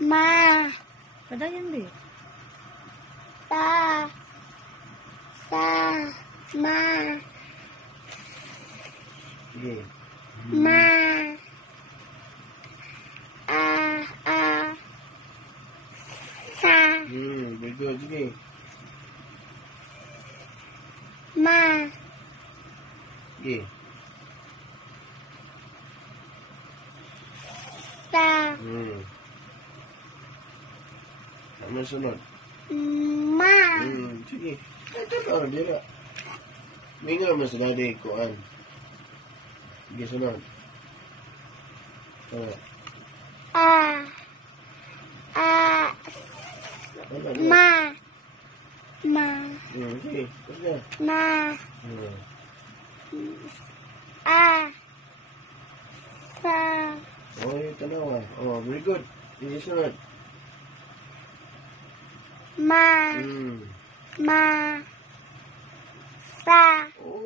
Ma. Padayon, be. Sa. Sa. Ma. Sige. Ma. Sa. Very good. Sige. Ma. Sige. Sa. Ano sunod? Ma. Sige. Ito na, dira. Mingo naman sa dadi, kuan. Sige, sunod. Ano? Ano? Ma. Ma. Sige, sige. Ma. Sa. Oh, yung tanawa. Oh, very good. Sige, sunod. Ma. Ma. Sa. Oh.